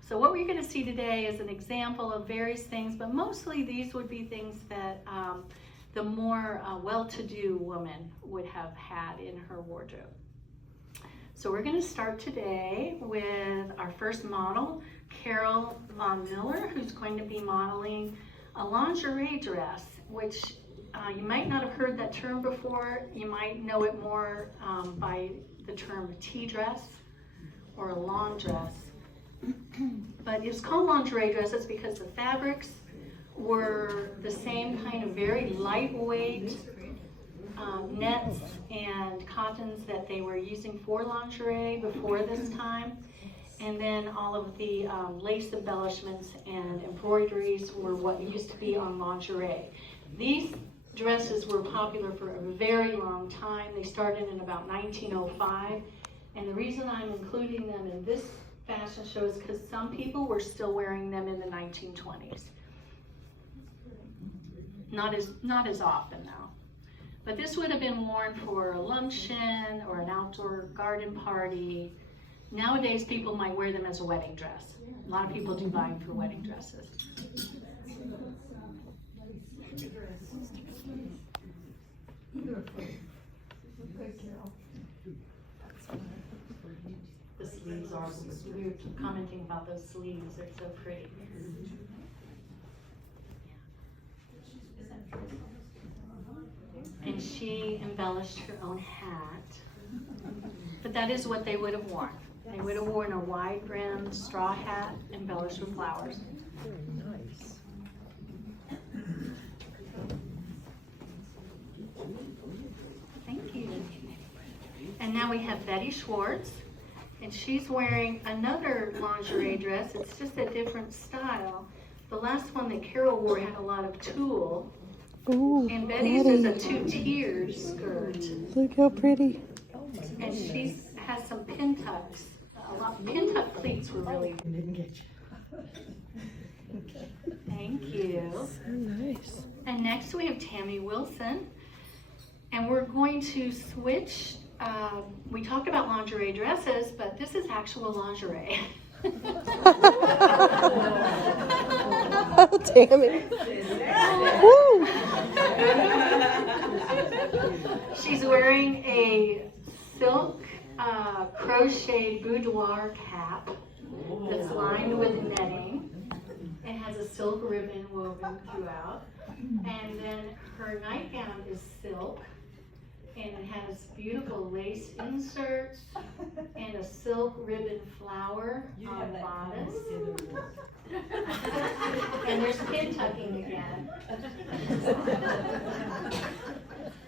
So what we're going to see today is an example of various things, but mostly these would be things that the more well-to-do woman would have had in her wardrobe. So we're going to start today with our first model, Carol Von Miller, who's going to be modeling a lingerie dress, which you might not have heard that term before. You might know it more by the term tea dress or a lawn dress. But it's called lingerie dresses because the fabrics were the same kind of very lightweight nets and cottons that they were using for lingerie before this time. And then all of the lace embellishments and embroideries were what used to be on lingerie. These dresses were popular for a very long time. They started in about 1905. And the reason I'm including them in this fashion show is because some people were still wearing them in the 1920s. Not as often now. But this would have been worn for a luncheon or an outdoor garden party. Nowadays, people might wear them as a wedding dress. A lot of people do buy them for wedding dresses. The sleeves are, we were commenting about those sleeves, they're so pretty. And she embellished her own hat. But that is what they would have worn. They would have worn a wide-brimmed straw hat embellished with flowers. Very nice. Thank you. And now we have Betty Schwartz, and she's wearing another lingerie dress. It's just a different style. The last one that Carol wore had a lot of tulle. Ooh, And Betty's is a two-tiered skirt. Look how pretty. And she has some pin tucks. Pin tuck pleats were really. Thank you. So nice. And next we have Tammy Wilson. And we're going to switch. We talked about lingerie dresses, but this is actual lingerie. Oh, Tammy. Woo. She's wearing a silk crocheted boudoir cap that's lined with netting. It has a silk ribbon woven throughout. And then her nightgown is silk. And it has beautiful lace inserts and a silk ribbon flower on the bodice. And there's pin tucking again.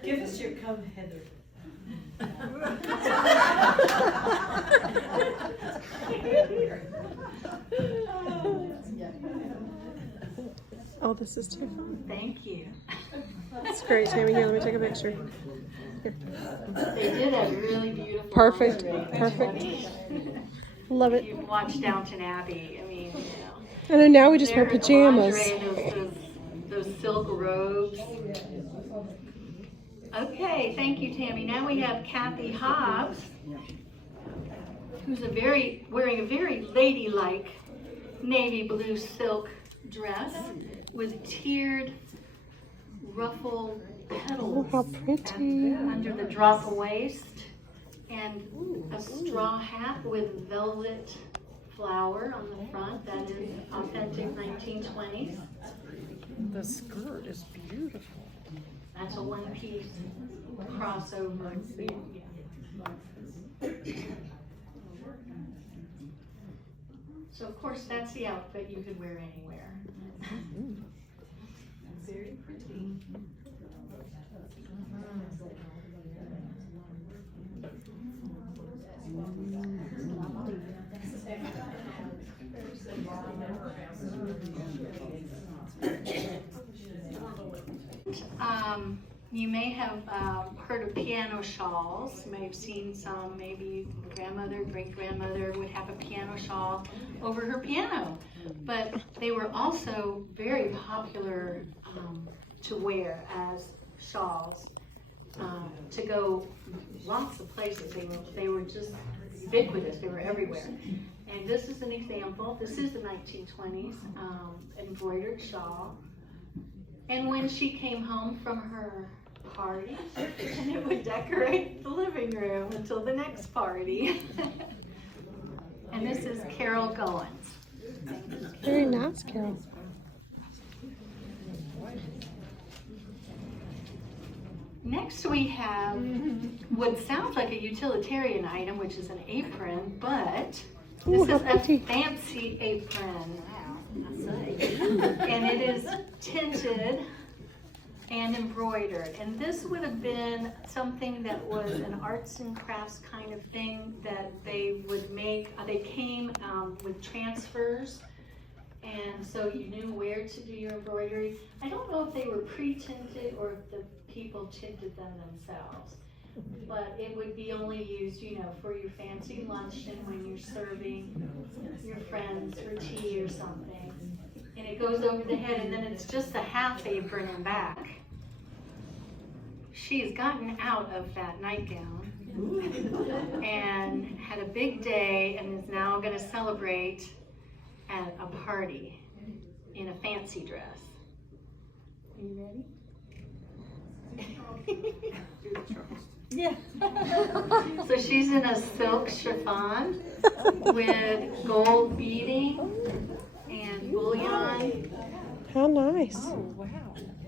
Give us your come, Heather. Oh, this is too fun. Thank you. That's great, Tammy. Here, let me take a picture. Here. They did a really beautiful. Perfect. lingerie. Perfect. Love it. You've watched Downton Abbey. I mean, you know. And then now we just wear There's pajamas. lingerie, those silk robes. Okay, thank you, Tammy. Now we have Kathy Hobbs, who's wearing a very ladylike navy blue silk dress with tiered ruffle petals Oh, how pretty. under the drop waist, and a straw hat with velvet flower on the front. That is authentic 1920s. The skirt is beautiful. That's a one-piece crossover. Yeah. So of course that's the outfit you could wear anywhere. Very pretty. You may have heard of piano shawls. You may have seen some. Maybe grandmother, great-grandmother would have a piano shawl over her piano. But they were also very popular to wear as shawls to go lots of places. They were just ubiquitous, they were everywhere. And this is an example. This is the 1920s embroidered shawl. And when she came home from her party, and it would decorate the living room until the next party. And this is Carol Goins. Very nice, Carol. Next we have what sounds like a utilitarian item, which is an apron, but Ooh, this is how pretty. a fancy apron. And it is tinted and embroidered. And this would have been something that was an arts and crafts kind of thing that they would make. They came with transfers, and so you knew where to do your embroidery. I don't know if they were pre-tinted or if the people tinted them themselves, but it would be only used, you know, for your fancy luncheon when you're serving your friends for tea or something. And it goes over the head, and then it's just a half apron and back. She has gotten out of that nightgown and had a big day and is now going to celebrate at a party in a fancy dress. Are you ready? Yeah. So she's in a silk chiffon with gold beading and bullion, How nice. Wow.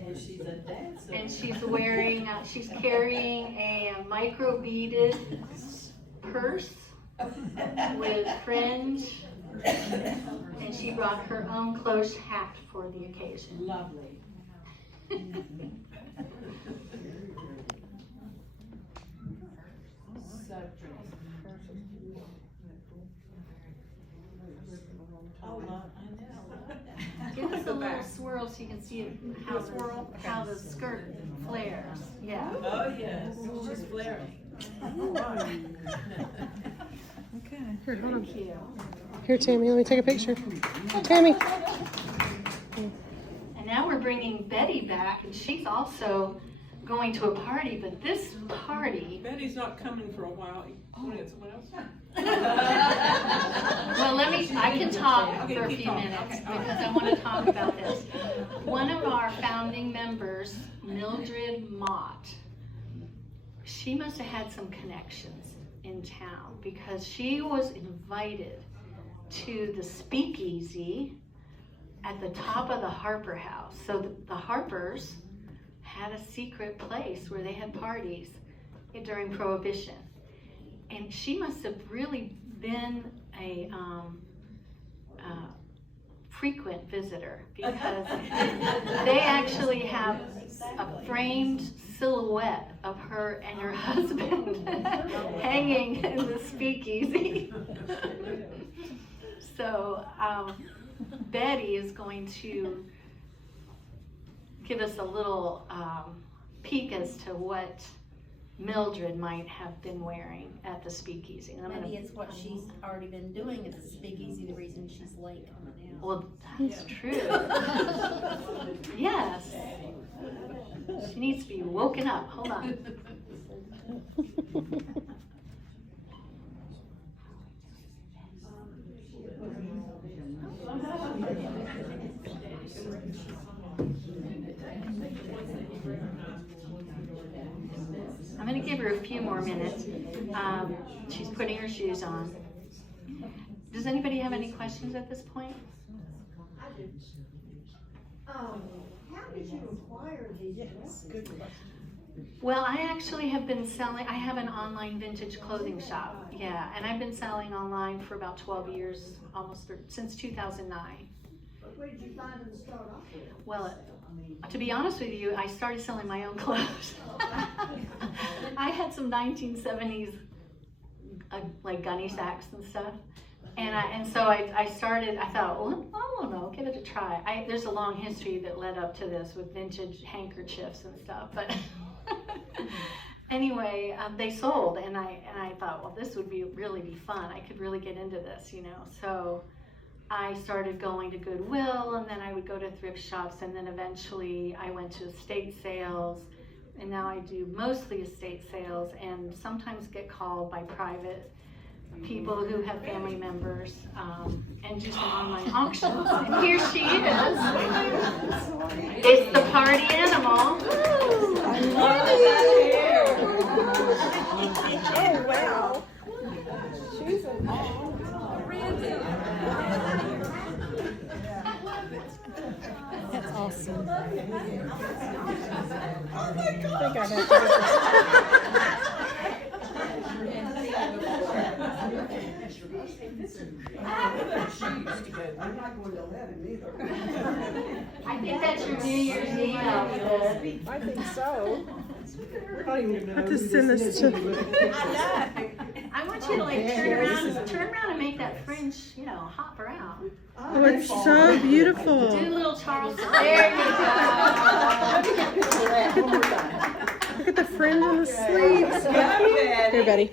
And she's a dancer. and she's wearing, she's carrying a micro beaded purse with fringe, and she brought her own closed hat for the occasion. Lovely. Oh, I know. Give us a little swirl so you can see it, how the skirt flares. Yeah. Oh, yes, she's flaring. Okay. Here, hold on. Thank you. Here, Tammy, let me take a picture. Tammy. And now we're bringing Betty back, and she's also going to a party, but this party, Betty's not coming for a while. You want to get someone else? well, I can talk Okay, for a keep few talking. minutes Okay, all right. because I want to talk about this. One of our founding members, Mildred Mott, she must have had some connections in town because she was invited to the speakeasy at the top of the Harper House. So the Harpers had a secret place where they had parties during Prohibition. And she must have really been a frequent visitor because they actually have a framed silhouette of her and her husband hanging in the speakeasy. So Betty is going to give us a little peek as to what Mildred might have been wearing at the speakeasy. And Maybe it's what she's already been doing at the speakeasy, the reason she's late coming out. Well, that's true. Yes. She needs to be woken up. Hold on. I'm going to give her a few more minutes. She's putting her shoes on. Does anybody have any questions at this point? How did you acquire these dresses? Good question. Well, I actually have been selling, I have an online vintage clothing shop. Yeah, and I've been selling online for about 12 years, since 2009. But where did you find them to start off with? Well, to be honest with you, I started selling my own clothes. I had some 1970s like gunny sacks and stuff. And so I started, I thought, well, I don't know, give it a try. There's a long history that led up to this with vintage handkerchiefs and stuff, but anyway, they sold, and I thought, well, this would really be fun. I could really get into this, you know. So I started going to Goodwill, and then I would go to thrift shops, and then eventually I went to estate sales, and now I do mostly estate sales, and sometimes get called by private people who have family members, and do some online auctions. And here she is. It's the party animal. Oh, wow. She's an That's awesome. I think I have to get I'm not going to let him either. I think that's your New Year's Eve outfit. this. I think so. I have to send this to- I want you to like turn around and make that fringe, you know, hop around. Oh, it's so beautiful. Do a little Charles. There you go. Look at the fringe on the sleeves. Here, Betty.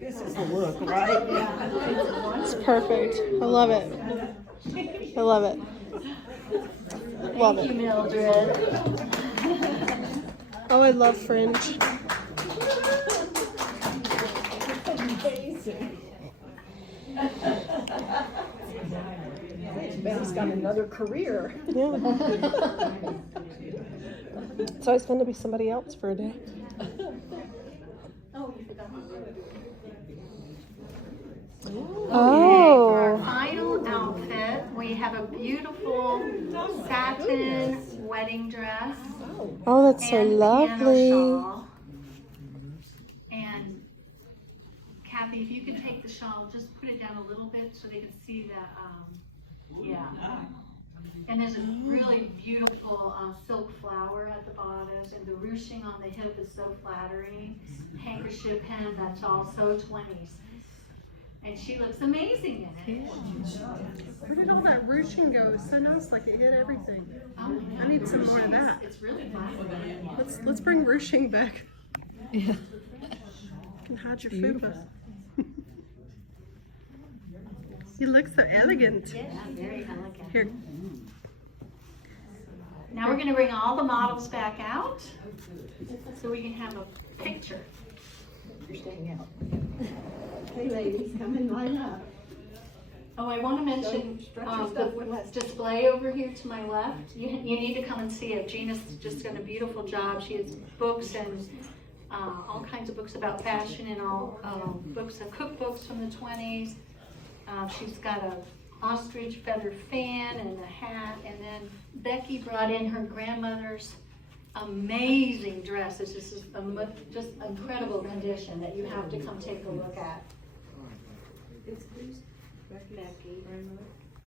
This is the look, right? It's perfect. I love it. I love it. Love Thank you, it. Mildred. Oh, I love fringe. Betty's got another career. Yeah. It's always fun to be somebody else for a day. Oh, you forgot. Oh. For our final outfit, we have a beautiful satin wedding dress. Oh, that's so and piano lovely. shawl. And Kathy, if you could take the shawl, just put it down a little bit so they can see that, yeah. And there's a really beautiful silk flower at the bodice, and the ruching on the hip is so flattering. Handkerchief pin, that's also 20s. And she looks amazing in it. Where did all that ruching go? It's so nice, like it hit everything. Oh my God, I need some more of ruching that. It's really flattering. Let's bring ruching back. Yeah. You can hide your fupa. You look so elegant. Yeah, very elegant. Here. Now we're going to bring all the models back out so we can have a picture. You're staying out. Hey ladies, come in line up. Oh, I want to mention the display over here to my left. You need to come and see it. Gina's just done a beautiful job. She has books and all kinds of books about fashion and all books, cookbooks from the 20s. She's got a ostrich feather fan and a hat, and then Becky brought in her grandmother's amazing dress. It's just just incredible condition that you have to come take a look at. Becky. Becky.